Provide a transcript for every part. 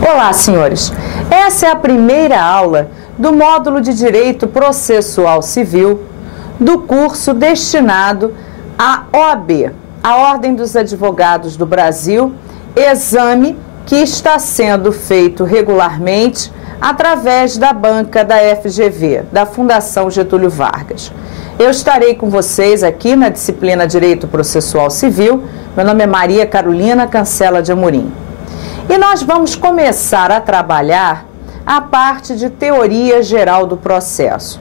Olá, senhores. Essa é a primeira aula do módulo de Direito Processual Civil do curso destinado à OAB, a Ordem dos Advogados do Brasil, exame que está sendo feito regularmente através da banca da FGV, da Fundação Getúlio Vargas. Eu estarei com vocês aqui na disciplina Direito Processual Civil. Meu nome é Maria Carolina Cancela de Amorim. E nós vamos começar a trabalhar a parte de teoria geral do processo.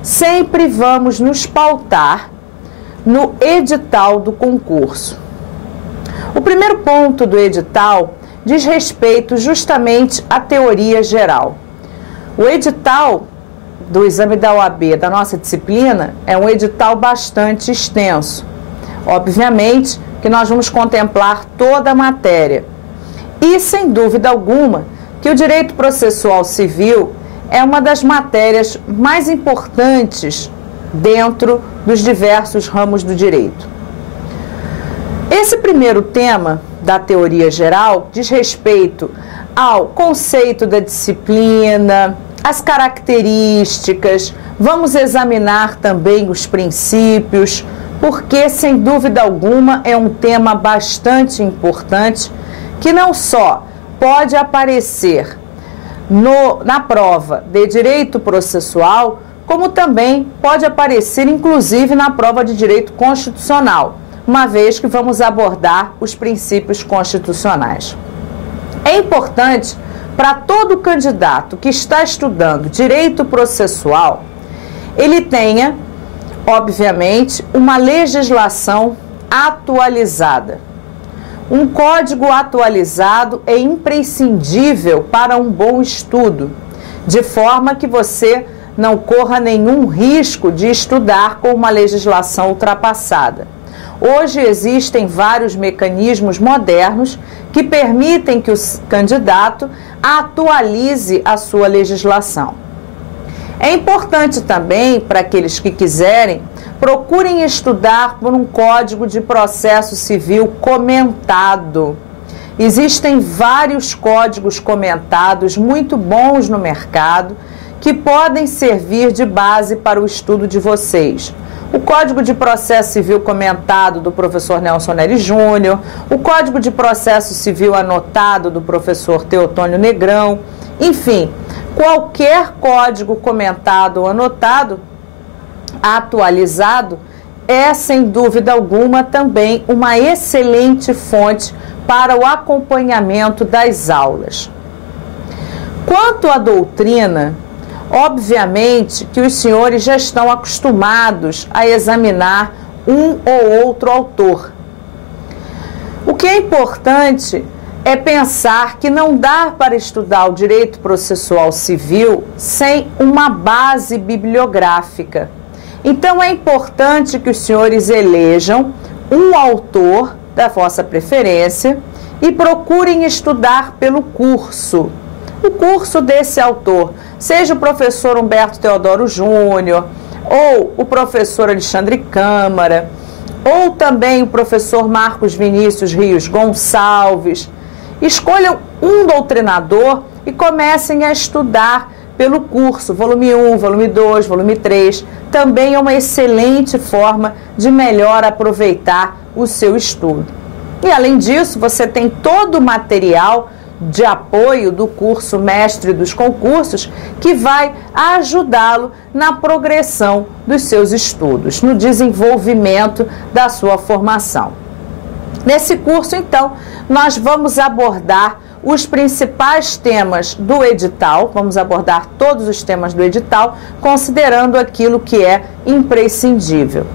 Sempre vamos nos pautar no edital do concurso. O primeiro ponto do edital diz respeito justamente à teoria geral. O edital do exame da OAB da nossa disciplina é um edital bastante extenso. Obviamente que nós vamos contemplar toda a matéria. E, sem dúvida alguma, que o direito processual civil é uma das matérias mais importantes dentro dos diversos ramos do direito. Esse primeiro tema da teoria geral diz respeito ao conceito da disciplina, as características, vamos examinar também os princípios, porque, sem dúvida alguma, é um tema bastante importante que não só pode aparecer na prova de direito processual, como também pode aparecer, inclusive, na prova de direito constitucional, uma vez que vamos abordar os princípios constitucionais. É importante para todo candidato que está estudando direito processual, ele tenha, obviamente, uma legislação atualizada. Um código atualizado é imprescindível para um bom estudo, de forma que você não corra nenhum risco de estudar com uma legislação ultrapassada. Hoje existem vários mecanismos modernos que permitem que o candidato atualize a sua legislação. É importante também, para aqueles que quiserem, procurem estudar por um Código de Processo Civil comentado. Existem vários códigos comentados muito bons no mercado que podem servir de base para o estudo de vocês. O Código de Processo Civil comentado do professor Nelson Nery Júnior, o Código de Processo Civil anotado do professor Teotônio Negrão, enfim, qualquer código comentado ou anotado, atualizado, é, sem dúvida alguma, também uma excelente fonte para o acompanhamento das aulas. Quanto à doutrina, obviamente que os senhores já estão acostumados a examinar um ou outro autor. O que é importante é pensar que não dá para estudar o direito processual civil sem uma base bibliográfica. Então, é importante que os senhores elejam um autor da vossa preferência e procurem estudar pelo curso. O curso desse autor, seja o professor Humberto Teodoro Júnior, ou o professor Alexandre Câmara, ou também o professor Marcos Vinícius Rios Gonçalves. Escolham um doutrinador e comecem a estudar pelo curso, volume 1, volume 2, volume 3. Também é uma excelente forma de melhor aproveitar o seu estudo. E, além disso, você tem todo o material de apoio do curso Mestre dos Concursos, que vai ajudá-lo na progressão dos seus estudos, no desenvolvimento da sua formação. Nesse curso, então, nós vamos abordar os principais temas do edital, vamos abordar todos os temas do edital, considerando aquilo que é imprescindível.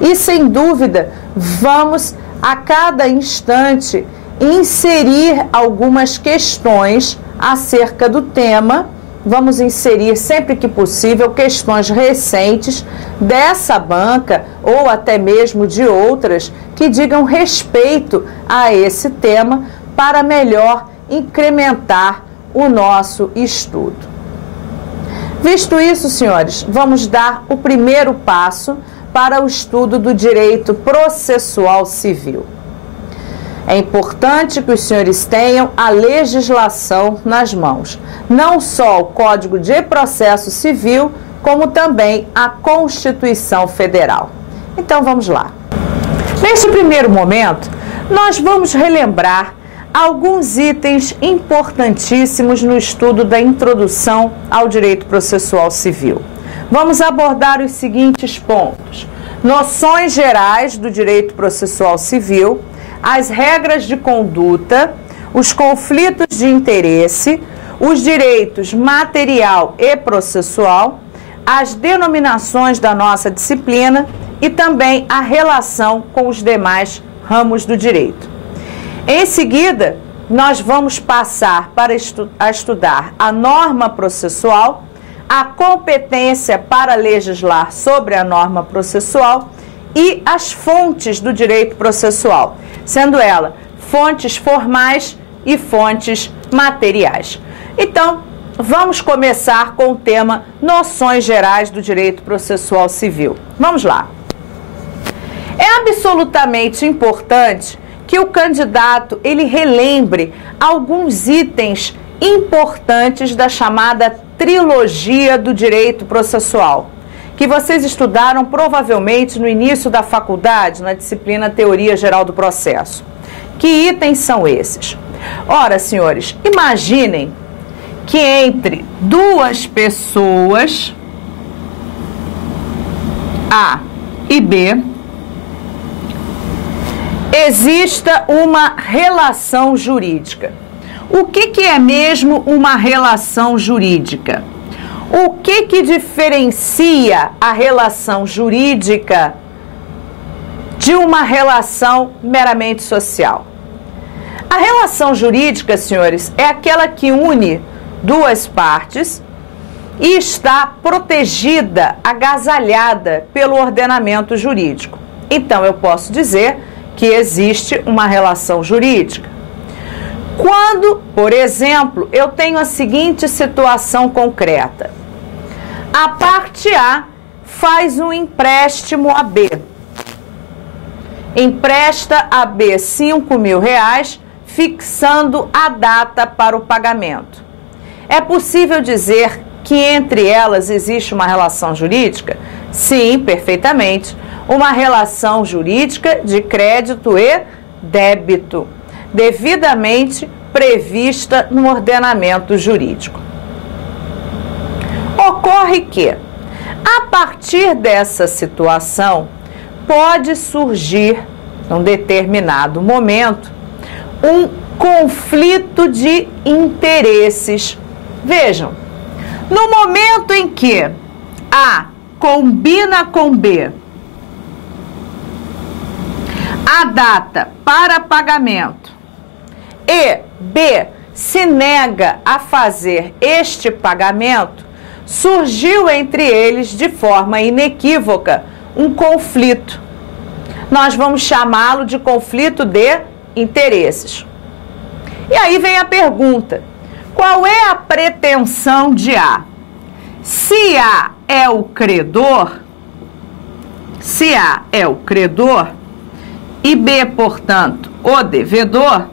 E, sem dúvida, vamos a cada instante inserir algumas questões acerca do tema. Vamos inserir, sempre que possível, questões recentes dessa banca ou até mesmo de outras que digam respeito a esse tema para melhor incrementar o nosso estudo. Visto isso, senhores, vamos dar o primeiro passo para o estudo do direito processual civil. É importante que os senhores tenham a legislação nas mãos, não só o Código de Processo Civil, como também a Constituição Federal. Então vamos lá. Neste primeiro momento, nós vamos relembrar alguns itens importantíssimos no estudo da introdução ao direito processual civil. Vamos abordar os seguintes pontos: noções gerais do direito processual civil, as regras de conduta, os conflitos de interesse, os direitos material e processual, as denominações da nossa disciplina e também a relação com os demais ramos do direito. Em seguida, nós vamos passar para estudar a norma processual, a competência para legislar sobre a norma processual e as fontes do direito processual, sendo ela fontes formais e fontes materiais. Então, vamos começar com o tema Noções Gerais do Direito Processual Civil. Vamos lá. É absolutamente importante que o candidato ele relembre alguns itens importantes da chamada trilogia do direito processual, que vocês estudaram provavelmente no início da faculdade, na disciplina Teoria Geral do Processo. Que itens são esses? Ora, senhores, imaginem que entre duas pessoas, A e B, exista uma relação jurídica. O que é mesmo uma relação jurídica? O que diferencia a relação jurídica de uma relação meramente social? A relação jurídica, senhores, é aquela que une duas partes e está protegida, agasalhada pelo ordenamento jurídico. Então, eu posso dizer que existe uma relação jurídica. Quando, por exemplo, eu tenho a seguinte situação concreta. A parte A faz um empréstimo a B. Empresta a B R$5.000, fixando a data para o pagamento. É possível dizer que entre elas existe uma relação jurídica? Sim, perfeitamente. Uma relação jurídica de crédito e débito, devidamente prevista no ordenamento jurídico. Ocorre que, a partir dessa situação, pode surgir, num determinado momento, um conflito de interesses. Vejam, no momento em que A combina com B a data para pagamento e B se nega a fazer este pagamento, surgiu entre eles de forma inequívoca um conflito. Nós vamos chamá-lo de conflito de interesses. E aí vem a pergunta: qual é a pretensão de A? Se A é o credor, e B, portanto, o devedor,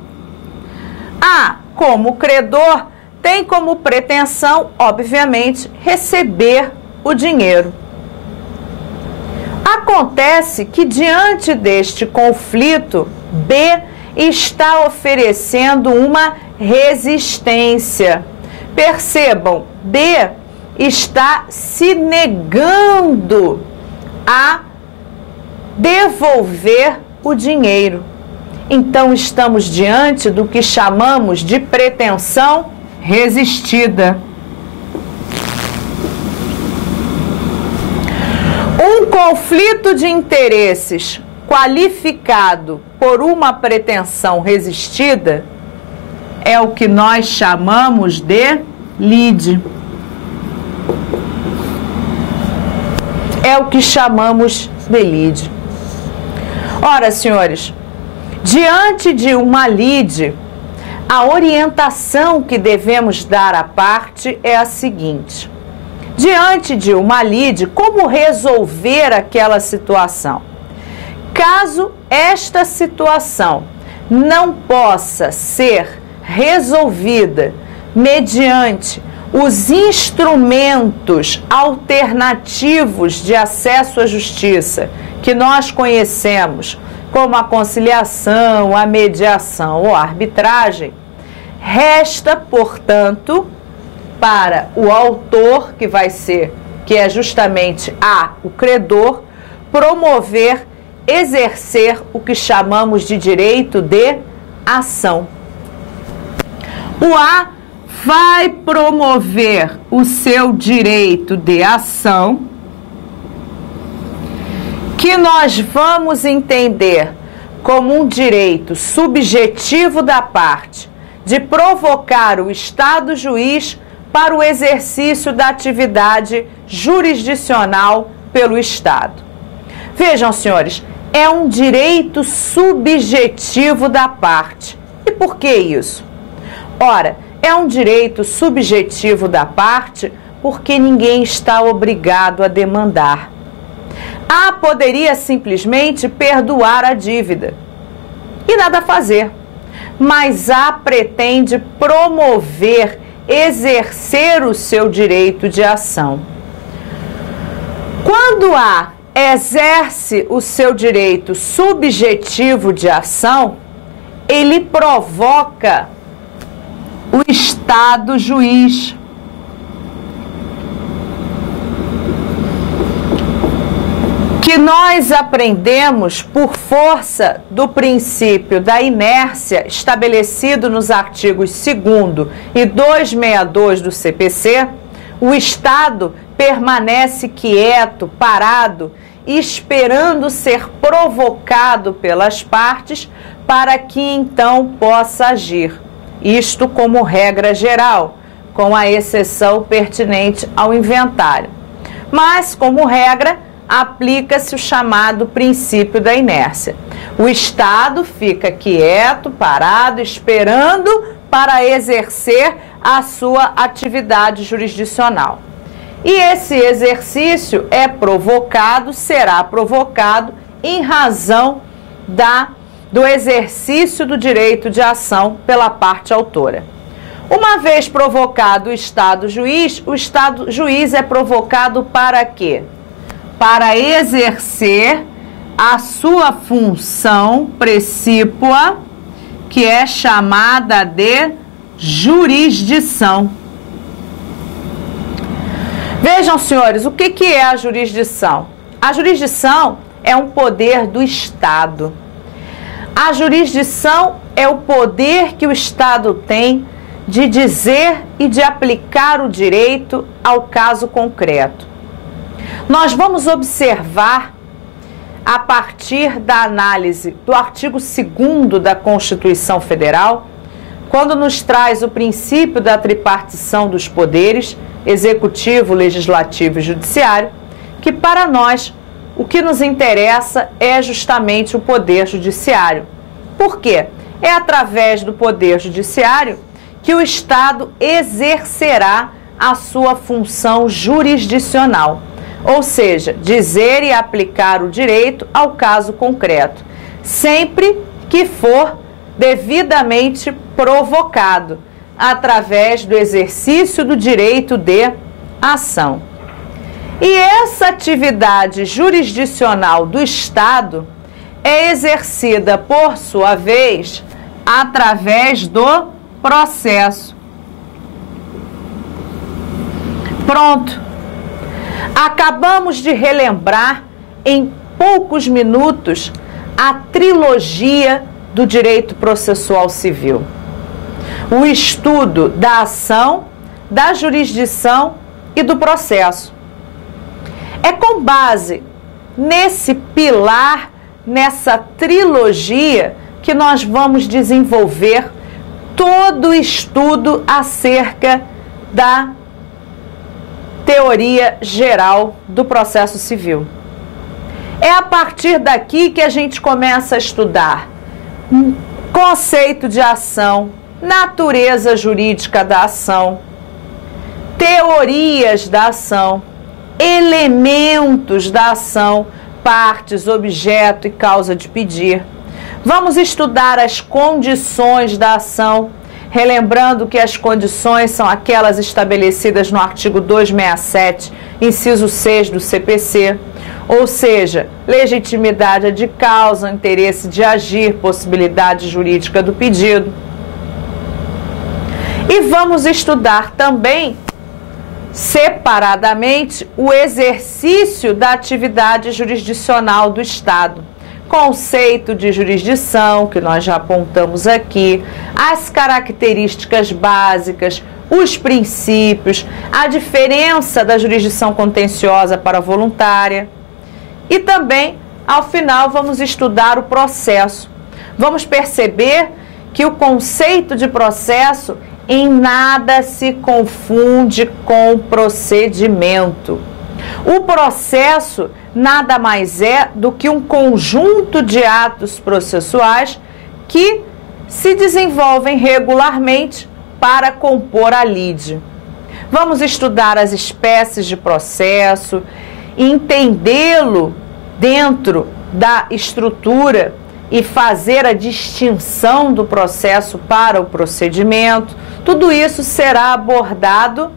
A, como credor, tem como pretensão, obviamente, receber o dinheiro. Acontece que, diante deste conflito, B está oferecendo uma resistência. Percebam, B está se negando a devolver o dinheiro. Então, estamos diante do que chamamos de pretensão resistida. Um conflito de interesses qualificado por uma pretensão resistida é o que nós chamamos de lide. É o que chamamos de lide. Ora, senhores, diante de uma lide, a orientação que devemos dar à parte é a seguinte: diante de uma lide, como resolver aquela situação? Caso esta situação não possa ser resolvida mediante os instrumentos alternativos de acesso à justiça que nós conhecemos, como a conciliação, a mediação ou a arbitragem, resta, portanto, para o autor, que é justamente o credor, promover, exercer o que chamamos de direito de ação. O A vai promover o seu direito de ação, que nós vamos entender como um direito subjetivo da parte de provocar o Estado juiz para o exercício da atividade jurisdicional pelo Estado. Vejam, senhores, é um direito subjetivo da parte. E por que isso? Ora, é um direito subjetivo da parte porque ninguém está obrigado a demandar. A poderia simplesmente perdoar a dívida e nada fazer, mas A pretende promover, exercer o seu direito de ação. Quando A exerce o seu direito subjetivo de ação, ele provoca o Estado juiz. Que nós aprendemos por força do princípio da inércia estabelecido nos artigos 2º e 262 do CPC, o Estado permanece quieto, parado, esperando ser provocado pelas partes para que então possa agir. Isto como regra geral, com a exceção pertinente ao inventário. Mas, como regra, aplica-se o chamado princípio da inércia. O Estado fica quieto, parado, esperando para exercer a sua atividade jurisdicional. E esse exercício é provocado, será provocado em razão do exercício do direito de ação pela parte autora. Uma vez provocado o Estado juiz é provocado para quê? Para exercer a sua função precípua, que é chamada de jurisdição. Vejam, senhores, o que é a jurisdição? A jurisdição é um poder do Estado. A jurisdição é o poder que o Estado tem de dizer e de aplicar o direito ao caso concreto. Nós vamos observar, a partir da análise do artigo 2º da Constituição Federal, quando nos traz o princípio da tripartição dos poderes, executivo, legislativo e judiciário, que para nós o que nos interessa é justamente o poder judiciário. Por quê? É através do poder judiciário que o Estado exercerá a sua função jurisdicional, ou seja, dizer e aplicar o direito ao caso concreto, sempre que for devidamente provocado, através do exercício do direito de ação. E essa atividade jurisdicional do Estado é exercida, por sua vez, através do processo. Pronto. Acabamos de relembrar em poucos minutos a trilogia do direito processual civil. O estudo da ação, da jurisdição e do processo. É com base nesse pilar, nessa trilogia, que nós vamos desenvolver todo o estudo acerca da teoria geral do processo civil. É a partir daqui que a gente começa a estudar conceito de ação, natureza jurídica da ação, teorias da ação, elementos da ação, partes, objeto e causa de pedir. Vamos estudar as condições da ação, relembrando que as condições são aquelas estabelecidas no artigo 267, inciso 6 do CPC, ou seja, legitimidade de causa, interesse de agir, possibilidade jurídica do pedido. E vamos estudar também, separadamente, o exercício da atividade jurisdicional do Estado. Conceito de jurisdição, que nós já apontamos aqui, as características básicas, os princípios, a diferença da jurisdição contenciosa para a voluntária. E também, ao final, vamos estudar o processo. Vamos perceber que o conceito de processo em nada se confunde com procedimento. O processo nada mais é do que um conjunto de atos processuais que se desenvolvem regularmente para compor a lide. Vamos estudar as espécies de processo, entendê-lo dentro da estrutura e fazer a distinção do processo para o procedimento. Tudo isso será abordado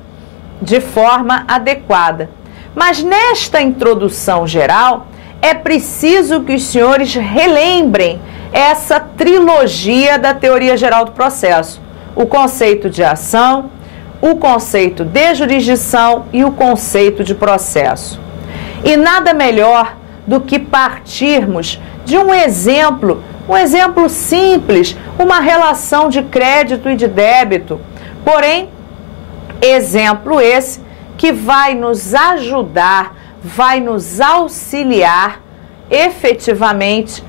de forma adequada. Mas nesta introdução geral, é preciso que os senhores relembrem essa trilogia da teoria geral do processo: o conceito de ação, o conceito de jurisdição e o conceito de processo. E nada melhor do que partirmos de um exemplo simples, uma relação de crédito e de débito. Porém, exemplo esse que vai nos ajudar, vai nos auxiliar efetivamente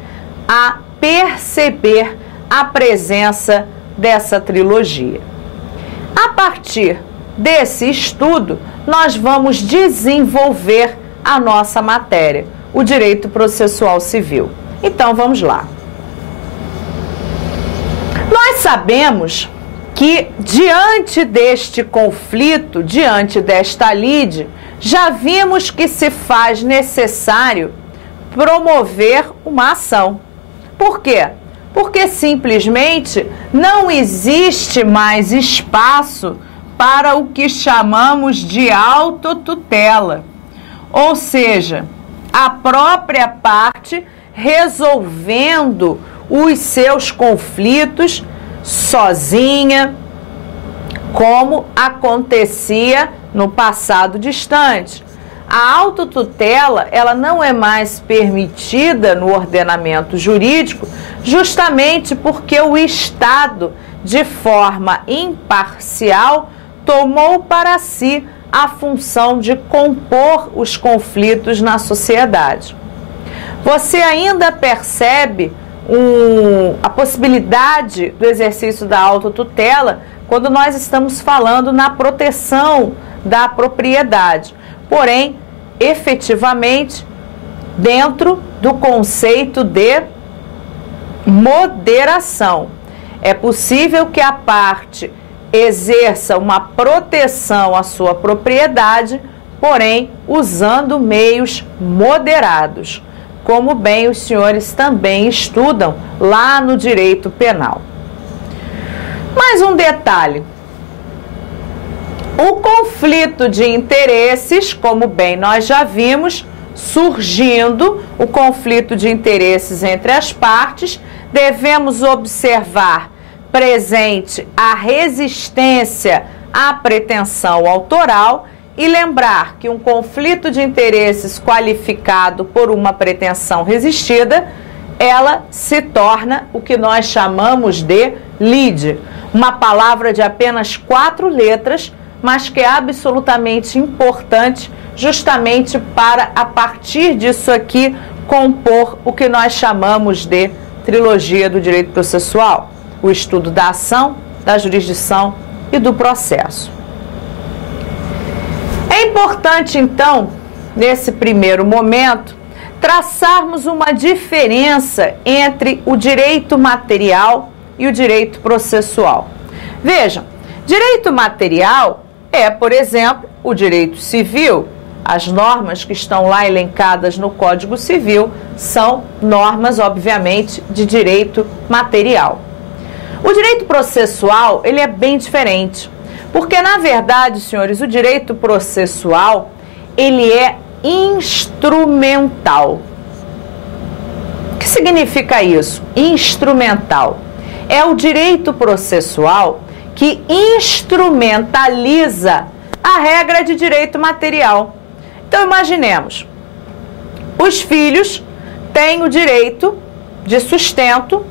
a perceber a presença dessa trilogia. A partir desse estudo, nós vamos desenvolver a nossa matéria, o direito processual civil. Então, vamos lá. Nós sabemos que, diante deste conflito, diante desta lide, já vimos que se faz necessário promover uma ação. Por quê? Porque simplesmente não existe mais espaço para o que chamamos de autotutela. Ou seja, a própria parte resolvendo os seus conflitos sozinha, como acontecia no passado distante. A autotutela, ela não é mais permitida no ordenamento jurídico, justamente porque o Estado, de forma imparcial, tomou para si a função de compor os conflitos na sociedade. Você ainda percebe a possibilidade do exercício da autotutela quando nós estamos falando na proteção da propriedade. Porém, efetivamente, dentro do conceito de moderação. É possível que a parte exerça uma proteção à sua propriedade, porém, usando meios moderados, como bem os senhores também estudam lá no direito penal. Mais um detalhe. O conflito de interesses, como bem nós já vimos, surgindo o conflito de interesses entre as partes, devemos observar presente a resistência à pretensão autoral e lembrar que um conflito de interesses qualificado por uma pretensão resistida, ela se torna o que nós chamamos de lide, uma palavra de apenas 4 letras, mas que é absolutamente importante justamente para, a partir disso aqui, compor o que nós chamamos de trilogia do direito processual, o estudo da ação, da jurisdição e do processo. É importante, então, nesse primeiro momento, traçarmos uma diferença entre o direito material e o direito processual. Vejam, direito material é, por exemplo, o direito civil, As normas que estão lá elencadas no Código Civil são normas, obviamente, de direito material. O direito processual, ele é bem diferente, porque, na verdade, senhores, o direito processual, ele é instrumental. O que significa isso? Instrumental. É o direito processual que instrumentaliza a regra de direito material. Então, imaginemos, os filhos têm o direito de sustento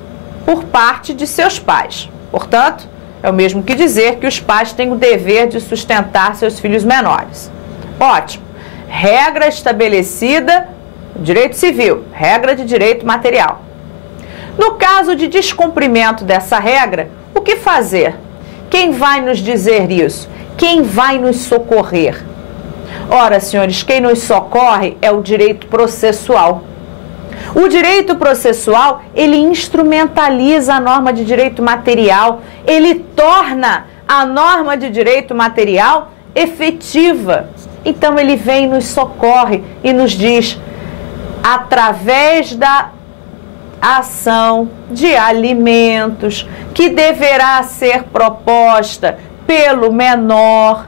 por parte de seus pais. Portanto, é o mesmo que dizer que os pais têm o dever de sustentar seus filhos menores. Ótimo. Regra estabelecida, direito civil, regra de direito material. No caso de descumprimento dessa regra, o que fazer? Quem vai nos dizer isso? Quem vai nos socorrer? Ora, senhores, quem nos socorre é o direito processual. O direito processual, ele instrumentaliza a norma de direito material, ele torna a norma de direito material efetiva. Então, ele vem e nos socorre e nos diz, através da ação de alimentos que deverá ser proposta pelo menor,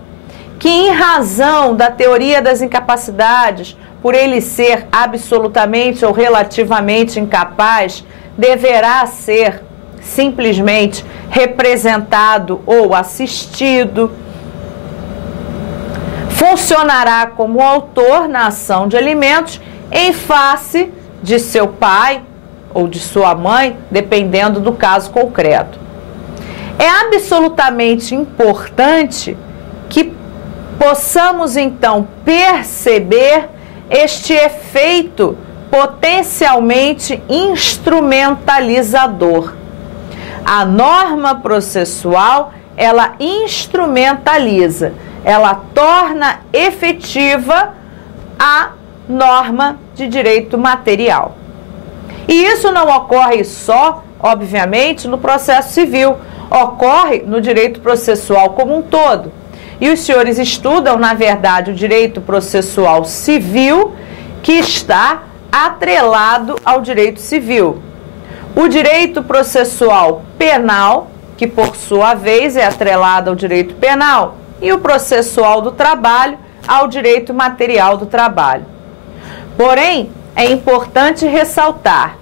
que em razão da teoria das incapacidades, por ele ser absolutamente ou relativamente incapaz, deverá ser simplesmente representado ou assistido, funcionará como autor na ação de alimentos em face de seu pai ou de sua mãe, dependendo do caso concreto. É absolutamente importante que possamos, então, perceber este efeito potencialmente instrumentalizador. A norma processual, ela instrumentaliza, ela torna efetiva a norma de direito material. E isso não ocorre só, obviamente, no processo civil, ocorre no direito processual como um todo. E os senhores estudam, na verdade, o direito processual civil, que está atrelado ao direito civil. O direito processual penal, que por sua vez é atrelado ao direito penal, e o processual do trabalho ao direito material do trabalho. Porém, é importante ressaltar,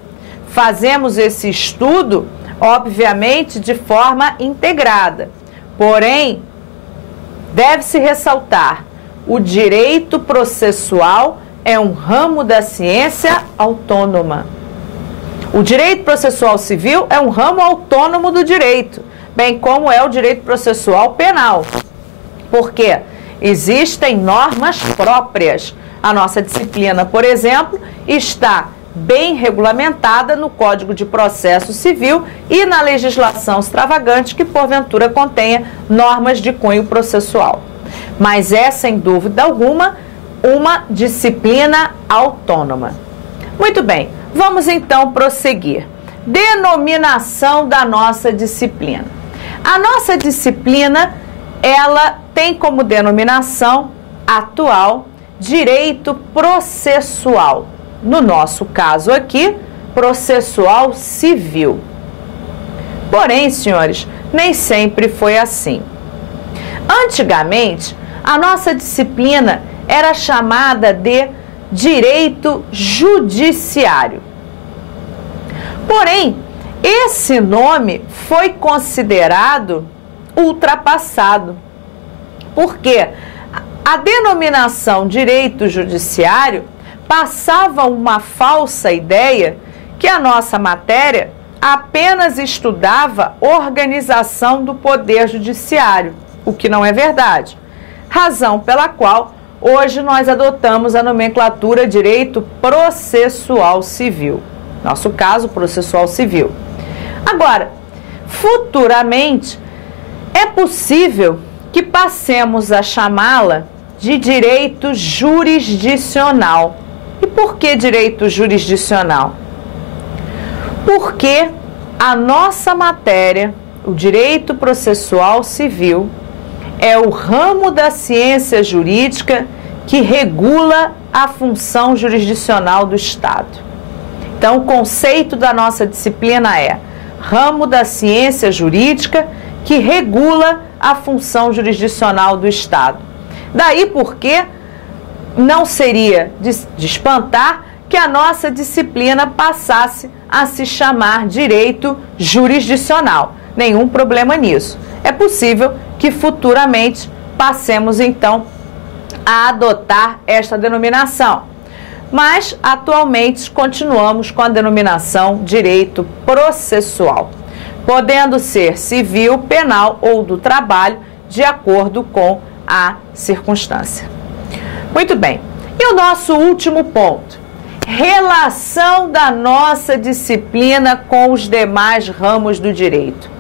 fazemos esse estudo, obviamente, de forma integrada. Porém, deve-se ressaltar, o direito processual é um ramo da ciência autônoma. O direito processual civil é um ramo autônomo do direito, bem como é o direito processual penal. Porque existem normas próprias. A nossa disciplina, por exemplo, está bem regulamentada no Código de Processo Civil e na legislação extravagante que, porventura, contenha normas de cunho processual. Mas é, sem dúvida alguma, uma disciplina autônoma. Muito bem, vamos então prosseguir. Denominação da nossa disciplina. A nossa disciplina, ela tem como denominação atual direito processual. No nosso caso aqui, processual civil. Porém, senhores, nem sempre foi assim. Antigamente, a nossa disciplina era chamada de direito judiciário. Porém, esse nome foi considerado ultrapassado, porque a denominação direito judiciário passava uma falsa ideia que a nossa matéria apenas estudava organização do poder judiciário, o que não é verdade. Razão pela qual hoje nós adotamos a nomenclatura direito processual civil. Nosso caso, processual civil. Agora, futuramente, é possível que passemos a chamá-la de direito jurisdicional. E por que direito jurisdicional? Porque a nossa matéria, o direito processual civil, é o ramo da ciência jurídica que regula a função jurisdicional do Estado. Então, o conceito da nossa disciplina é ramo da ciência jurídica que regula a função jurisdicional do Estado. Daí porque não seria de espantar que a nossa disciplina passasse a se chamar direito jurisdicional. Nenhum problema nisso. É possível que futuramente passemos então a adotar esta denominação. Mas atualmente continuamos com a denominação direito processual, podendo ser civil, penal ou do trabalho, de acordo com a circunstância. Muito bem. E o nosso último ponto: relação da nossa disciplina com os demais ramos do direito.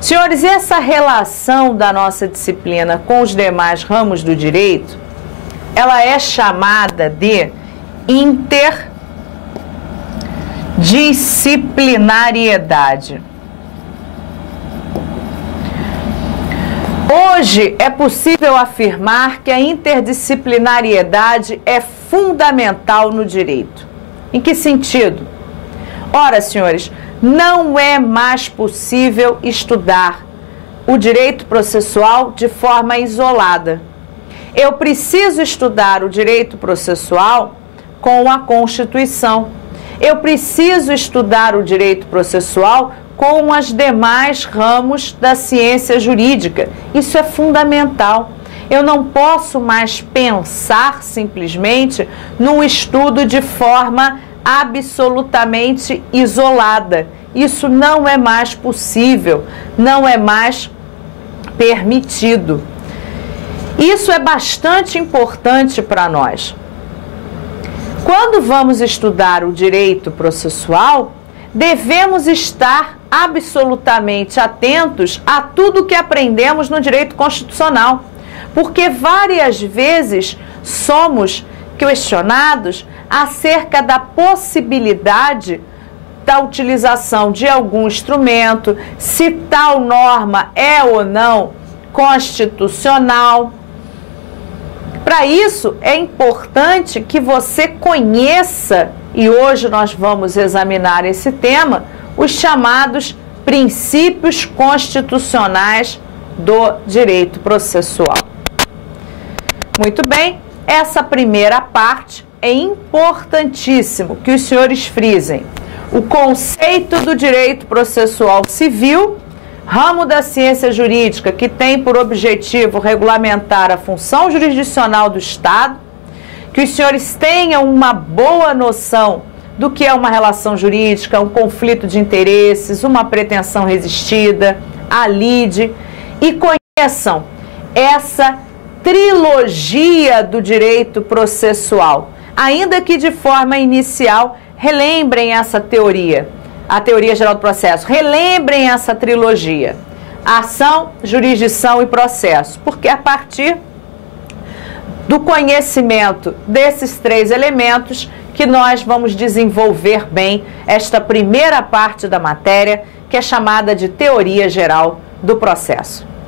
Senhores, essa relação da nossa disciplina com os demais ramos do direito, ela é chamada de interdisciplinariedade. Hoje é possível afirmar que a interdisciplinariedade é fundamental no direito. Em que sentido? Ora, senhores, não é mais possível estudar o direito processual de forma isolada. Eu preciso estudar o direito processual com a Constituição. Eu preciso estudar o direito processual com os demais ramos da ciência jurídica. Isso é fundamental. Eu não posso mais pensar simplesmente num estudo de forma absolutamente isolada. Isso não é mais possível, não é mais permitido. Isso é bastante importante para nós. Quando vamos estudar o direito processual, devemos estar absolutamente atentos a tudo que aprendemos no direito constitucional, porque várias vezes somos questionados acerca da possibilidade da utilização de algum instrumento, se tal norma é ou não constitucional. Para isso, é importante que você conheça, e hoje nós vamos examinar esse tema, os chamados princípios constitucionais do direito processual. Muito bem, essa primeira parte é importantíssimo que os senhores frisem o conceito do direito processual civil, ramo da ciência jurídica que tem por objetivo regulamentar a função jurisdicional do Estado, que os senhores tenham uma boa noção do que é uma relação jurídica, um conflito de interesses, uma pretensão resistida, a lide, e conheçam essa trilogia do direito processual. Ainda que de forma inicial, relembrem essa teoria, a teoria geral do processo, relembrem essa trilogia: ação, jurisdição e processo, porque a partir do conhecimento desses três elementos que nós vamos desenvolver bem esta primeira parte da matéria, que é chamada de teoria geral do processo.